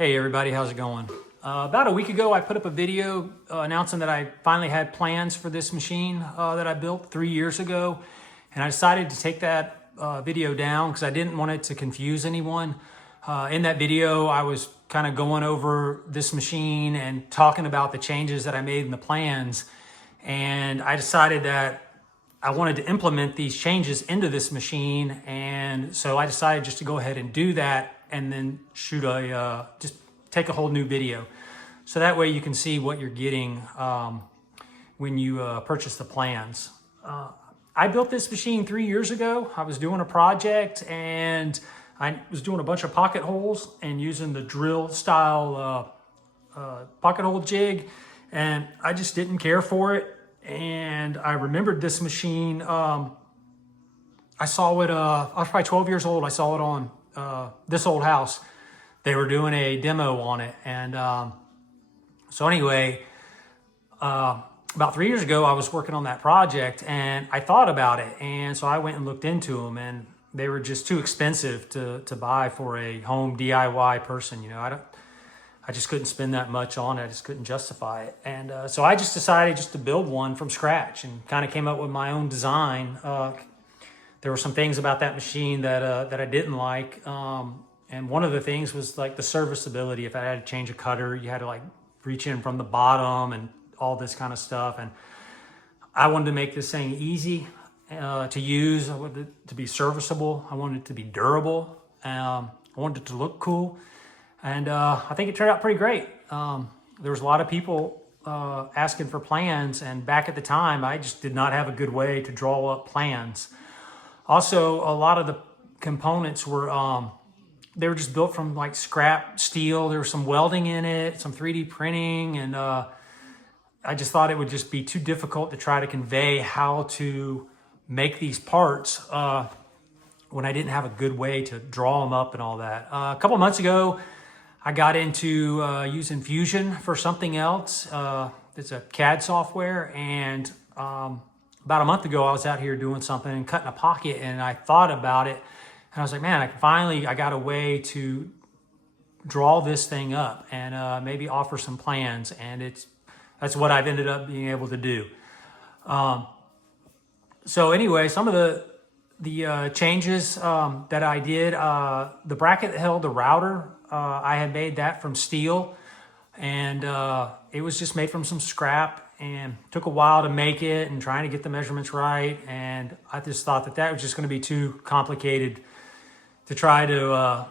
Hey everybody, how's it going? About a week ago, I put up a video announcing that I finally had plans for this machine that I built 3 years ago. And I decided to take that video down because I didn't want it to confuse anyone. In that video, I was kind of going over this machine and talking about the changes that I made in the plans. And I decided that I wanted to implement these changes into this machine. And so I decided just to go ahead and do that and then shoot just take a whole new video. So that way you can see what you're getting when you purchase the plans. I built this machine 3 years ago. I was doing a project and I was doing a bunch of pocket holes and using the drill style pocket hole jig, and I just didn't care for it. And I remembered this machine. I saw it, I was probably 12 years old. I saw it on this old house. They were doing a demo on it. And so anyway, about 3 years ago, I was working on that project and I thought about it. And so I went and looked into them, and they were just too expensive to buy for a home DIY person. You know, I just couldn't spend that much on it. I just couldn't justify it. And so I just decided just to build one from scratch and kind of came up with my own design. There were some things about that machine that I didn't like. And one of the things was like the serviceability. If I had to change a cutter, you had to like reach in from the bottom and all this kind of stuff. And I wanted to make this thing easy to use. I wanted it to be serviceable. I wanted it to be durable. I wanted it to look cool. And I think it turned out pretty great. There was a lot of people asking for plans. And back at the time, I just did not have a good way to draw up plans. Also, a lot of the components were, they were just built from like scrap steel. There was some welding in it, some 3D printing. And I just thought it would just be too difficult to try to convey how to make these parts when I didn't have a good way to draw them up and all that. A couple months ago, I got into using Fusion for something else. It's a CAD software. And about a month ago, I was out here doing something and cutting a pocket, and I thought about it. And I was like, man, I got a way to draw this thing up and maybe offer some plans. And that's what I've ended up being able to do. So anyway, some of the changes that I did, the bracket that held the router, I had made that from steel, and it was just made from some scrap, and took a while to make it and trying to get the measurements right. And I just thought that was just going to be too complicated to try to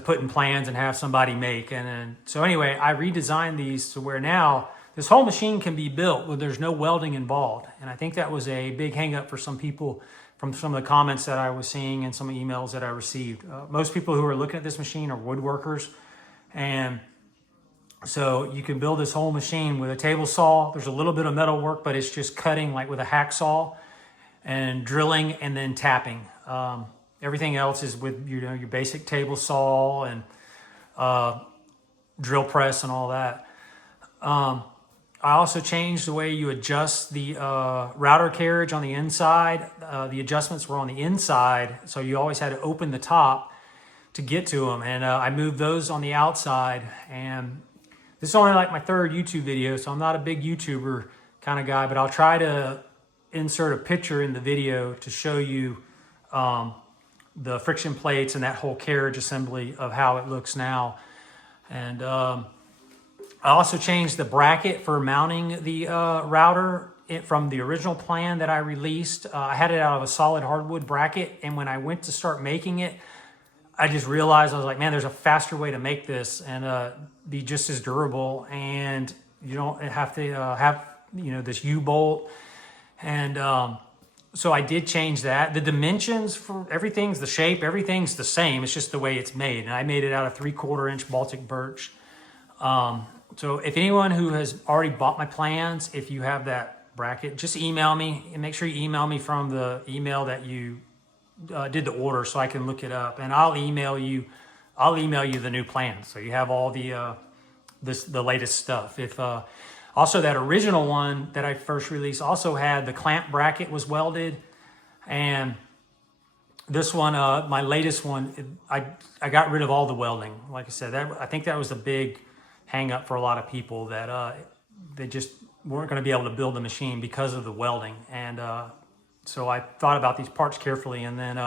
put in plans and have somebody make. And so anyway, I redesigned these to where now this whole machine can be built where there's no welding involved. And I think that was a big hang up for some people from some of the comments that I was seeing and some emails that I received. Most people who are looking at this machine are woodworkers. And so you can build this whole machine with a table saw. There's a little bit of metal work, but it's just cutting like with a hacksaw and drilling and then tapping. Everything else is with your basic table saw and drill press and all that. I also changed the way you adjust the router carriage on the inside. The adjustments were on the inside, so you always had to open the top to get to them. And I moved those on the outside. And this is only like my third YouTube video, so I'm not a big YouTuber kind of guy, but I'll try to insert a picture in the video to show you the friction plates and that whole carriage assembly of how it looks now. And I also changed the bracket for mounting the router from the original plan that I released. I had it out of a solid hardwood bracket, and when I went to start making it, I just realized, I was like, man, there's a faster way to make this and be just as durable, and you don't have to have this U-bolt. And so I did change that. The dimensions for everything's the shape, everything's the same. It's just the way it's made. And I made it out of 3/4 inch Baltic birch. So if anyone who has already bought my plans, if you have that bracket, just email me, and make sure you email me from the email that you did the order so I can look it up, and I'll email you the new plan. So you have all the latest stuff. If also that original one that I first released also had the clamp bracket was welded, and This one, my latest one, I got rid of all the welding. Like I said, I think that was a big hang up for a lot of people, that they just weren't going to be able to build the machine because of the welding. And so I thought about these parts carefully, and then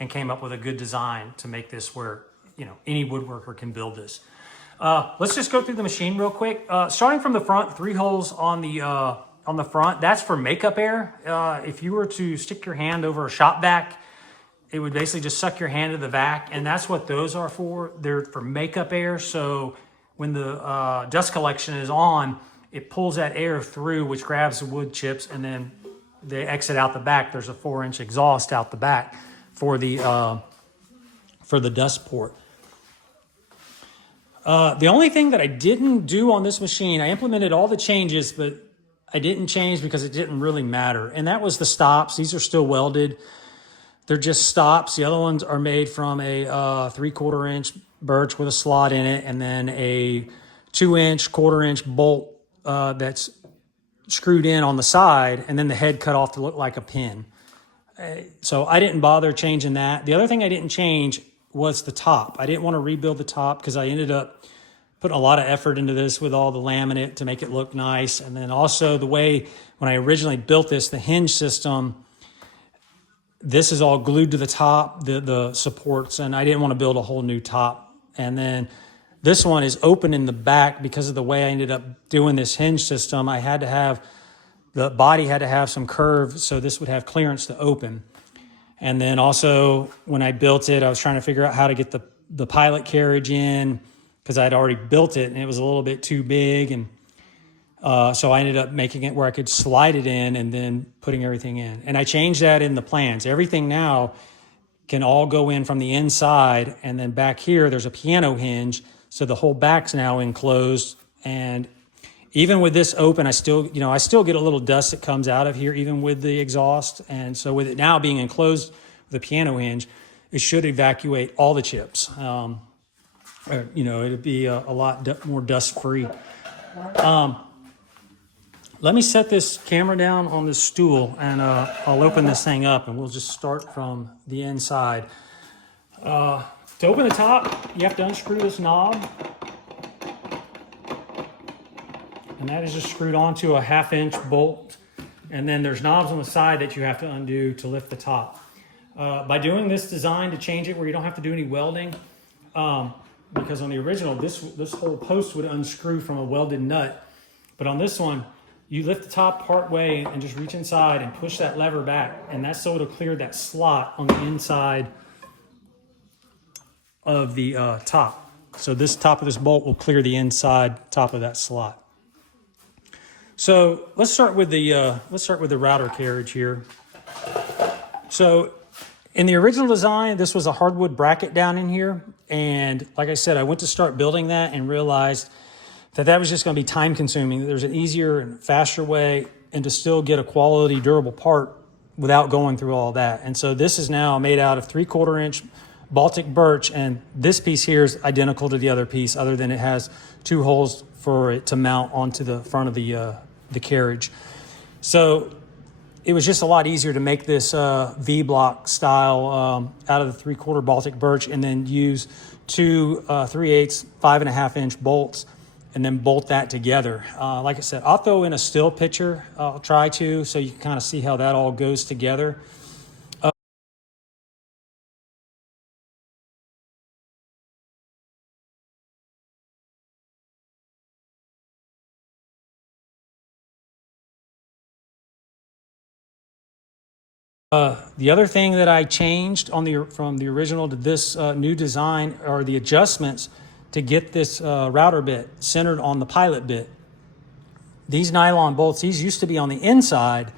and came up with a good design to make this where, you know, any woodworker can build this. Let's just go through the machine real quick. Starting from the front, 3 holes on the front. That's for makeup air. If you were to stick your hand over a shop vac, it would basically just suck your hand to the vac, and that's what those are for. They're for makeup air. So when the dust collection is on, it pulls that air through, which grabs the wood chips, and then they exit out the back. There's a 4-inch exhaust out the back for the dust port. The only thing that I didn't do on this machine, I implemented all the changes, but I didn't change because it didn't really matter. And that was the stops. These are still welded. They're just stops. The other ones are made from a 3/4 inch birch with a slot in it, and then a 2-inch, 1/4 inch bolt that's screwed in on the side, and then the head cut off to look like a pin. So I didn't bother changing that. The other thing I didn't change was the top. I didn't want to rebuild the top because I ended up putting a lot of effort into this with all the laminate to make it look nice. And then also the way, when I originally built this, the hinge system, this is all glued to the top, the supports, and I didn't want to build a whole new top. And then this one is open in the back because of the way I ended up doing this hinge system. I had to have, the body had to have some curve, so this would have clearance to open. And then also when I built it, I was trying to figure out how to get the pilot carriage in, because I'd already built it and it was a little bit too big. And so I ended up making it where I could slide it in and then putting everything in. And I changed that in the plans. Everything now can all go in from the inside, and then back here there's a piano hinge, so the whole back's now enclosed. And even with this open, I still get a little dust that comes out of here, even with the exhaust. And so with it now being enclosed with the piano hinge, it should evacuate all the chips. It'll be a lot more dust free. Let me set this camera down on this stool, and I'll open this thing up, and we'll just start from the inside. To open the top, you have to unscrew this knob. And that is just screwed onto a 1/2-inch bolt. And then there's knobs on the side that you have to undo to lift the top. By doing this design to change it where you don't have to do any welding, because on the original, this whole post would unscrew from a welded nut. But on this one, you lift the top part way and just reach inside and push that lever back. And that's so it'll clear that slot on the inside of the top. So this top of this bolt will clear the inside top of that slot. So let's start with the router carriage here. So in the original design, this was a hardwood bracket down in here. And like I said, I went to start building that and realized that was just going to be time consuming. There's an easier and faster way, and to still get a quality durable part without going through all that. And so this is now made out of 3/4 inch Baltic birch, and this piece here is identical to the other piece, other than it has 2 holes for it to mount onto the front of the carriage. So it was just a lot easier to make this V-block style out of the 3/4 Baltic birch, and then use 2 3/8 5.5-inch bolts, and then bolt that together. Like I said, I'll throw in a still picture. I'll try to, so you can kind of see how that all goes together. The other thing that I changed from the original to this new design are the adjustments to get this router bit centered on the pilot bit. These nylon bolts, these used to be on the inside,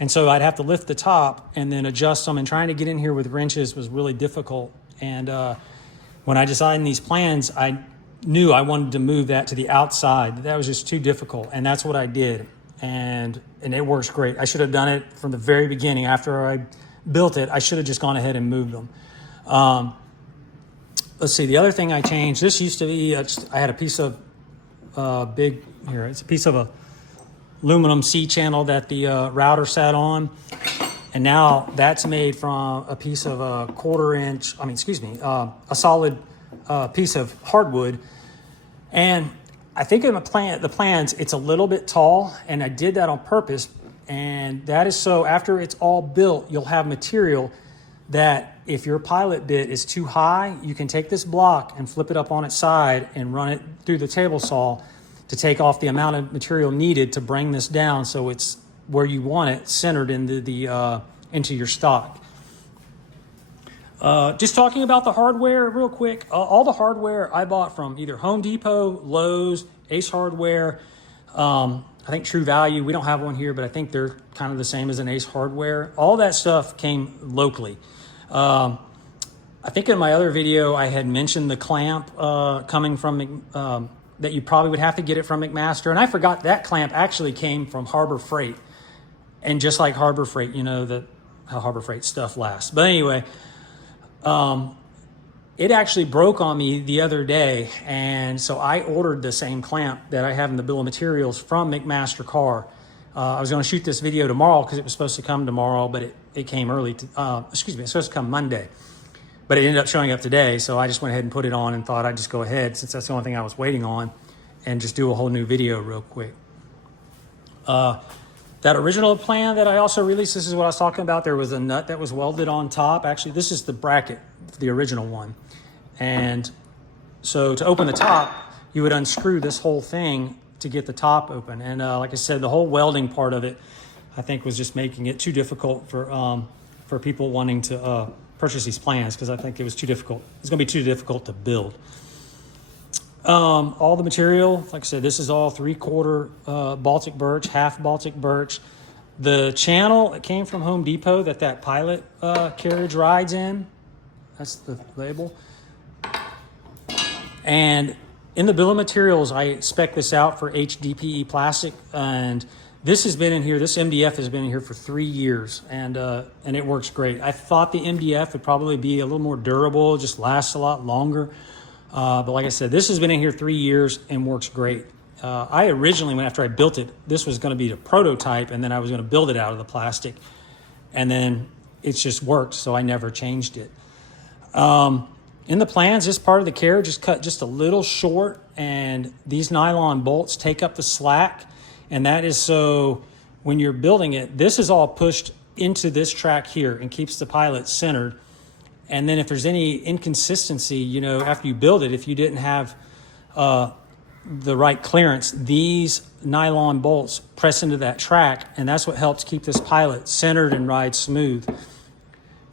and so I'd have to lift the top and then adjust them, and trying to get in here with wrenches was really difficult. And when I designed these plans, I knew I wanted to move that to the outside. That was just too difficult, and that's what I did. And it works great. I should have done it from the very beginning. After I built it, I should have just gone ahead and moved them. Let's see, the other thing I changed, this used to be, I had a piece of it's a piece of aluminum C-channel that the router sat on. And now that's made from a piece of a a solid piece of hardwood. And I think in the plans, it's a little bit tall, and I did that on purpose. And that is so after it's all built, you'll have material that if your pilot bit is too high, you can take this block and flip it up on its side and run it through the table saw to take off the amount of material needed to bring this down so it's where you want it, centered into your stock. Just talking about the hardware real quick. All the hardware I bought from either Home Depot, Lowe's, Ace Hardware, I think True Value. We don't have one here, but I think they're kind of the same as an Ace Hardware. All that stuff came locally. I think in my other video I had mentioned the clamp coming from that you probably would have to get it from McMaster, and I forgot that clamp actually came from Harbor Freight. And just like Harbor Freight, you know how Harbor Freight stuff lasts. But anyway, it actually broke on me the other day, and so I ordered the same clamp that I have in the bill of materials from McMaster Car. I was going to shoot this video tomorrow because it was supposed to come tomorrow, but it came early. It's supposed to come Monday, but it ended up showing up today. So I just went ahead and put it on and thought I'd just go ahead, since that's the only thing I was waiting on, and just do a whole new video real quick. That original plan that I also released, this is what I was talking about. There was a nut that was welded on top. Actually, this is the bracket, the original one. And so to open the top, you would unscrew this whole thing to get the top open. And like I said, the whole welding part of it, I think, was just making it too difficult for people wanting to purchase these plans, because I think it was too difficult. It's going to be too difficult to build. All the material, like I said, this is all 3/4 Baltic birch, half Baltic birch. The channel, it came from Home Depot that pilot carriage rides in. That's the label. And in the bill of materials, I spec this out for HDPE plastic, and this has been in here. This MDF has been in here for 3 years, and it works great. I thought the MDF would probably be a little more durable, just lasts a lot longer. But like I said, this has been in here 3 years and works great. I originally, after I built it, this was going to be the prototype, and then I was going to build it out of the plastic, and then it's just worked, so I never changed it. In the plans, this part of the carriage is cut just a little short, and these nylon bolts take up the slack, and that is so when you're building it, this is all pushed into this track here and keeps the pilot centered. And then if there's any inconsistency, after you build it, if you didn't have the right clearance, these nylon bolts press into that track, and that's what helps keep this pilot centered and ride smooth.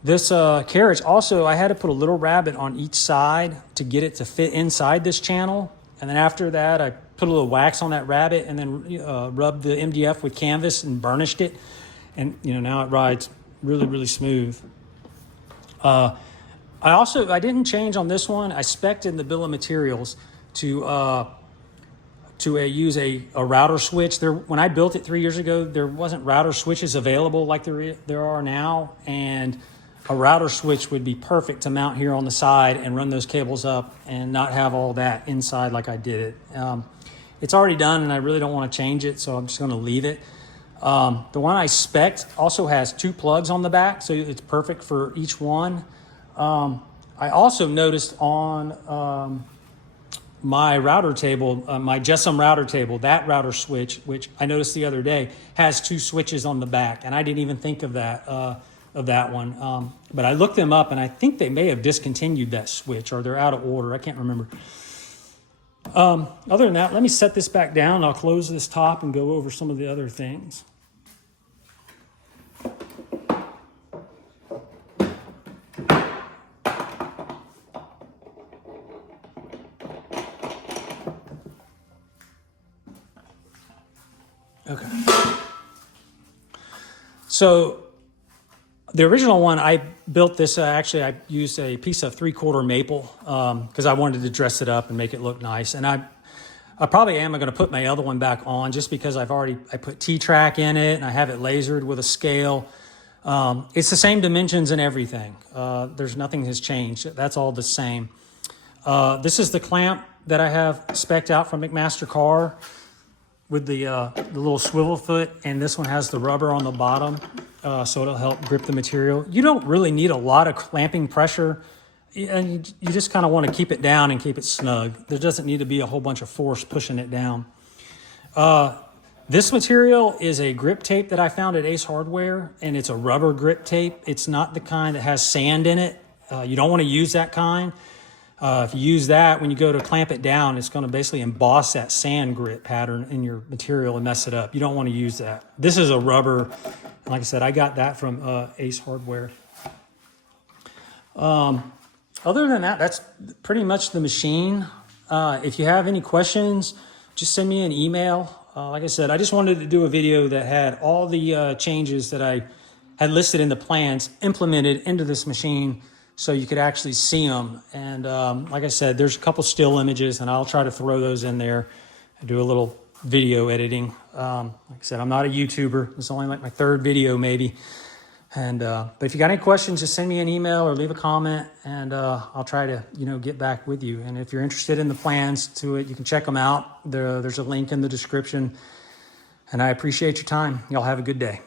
This carriage also, I had to put a little rabbet on each side to get it to fit inside this channel. And then after that, I put a little wax on that rabbet and then rubbed the MDF with canvas and burnished it. And now it rides really, really smooth. I didn't change on this one. I spec'd in the bill of materials to use a router switch. When I built it 3 years ago, there wasn't router switches available like there are now, and a router switch would be perfect to mount here on the side and run those cables up and not have all that inside like I did it. It's already done, and I really don't want to change it, so I'm just going to leave it. The one I spec'd also has 2 plugs on the back, so it's perfect for each one. I also noticed on my router table, my Jessam router table, that router switch, which I noticed the other day, has 2 switches on the back, and I didn't even think of that one. But I looked them up, and I think they may have discontinued that switch, or they're out of order. I can't remember. Other than that, let me set this back down, and I'll close this top and go over some of the other things. Okay. So the original one, I built this, actually I used a piece of 3/4 maple because I wanted to dress it up and make it look nice. And I probably am going to put my other one back on just because I put T-track in it and I have it lasered with a scale. It's the same dimensions and everything. Nothing has changed. That's all the same. This is the clamp that I have spec'd out from McMaster Car with the little swivel foot, and this one has the rubber on the bottom. so it'll help grip the material. You don't really need a lot of clamping pressure, and you just kind of want to keep it down and keep it snug. There doesn't need to be a whole bunch of force pushing it down. This material is a grip tape that I found at Ace Hardware, and it's a rubber grip tape. It's not the kind that has sand in it. You don't want to use that kind. If you use that, when you go to clamp it down, it's going to basically emboss that sand grit pattern in your material and mess it up. You don't want to use that. This is a rubber. Like I said, I got that from Ace Hardware. Other than that, that's pretty much the machine. If you have any questions, just send me an email. Like I said, I just wanted to do a video that had all the changes that I had listed in the plans implemented into this machine, so you could actually see them. And like I said, there's a couple still images, and I'll try to throw those in there and do a little video editing. Like I said, I'm not a YouTuber. It's only like my third video maybe. And but if you got any questions, just send me an email or leave a comment, and I'll try to get back with you. And if you're interested in the plans to it, you can check them out. There's a link in the description. And I appreciate your time. Y'all have a good day.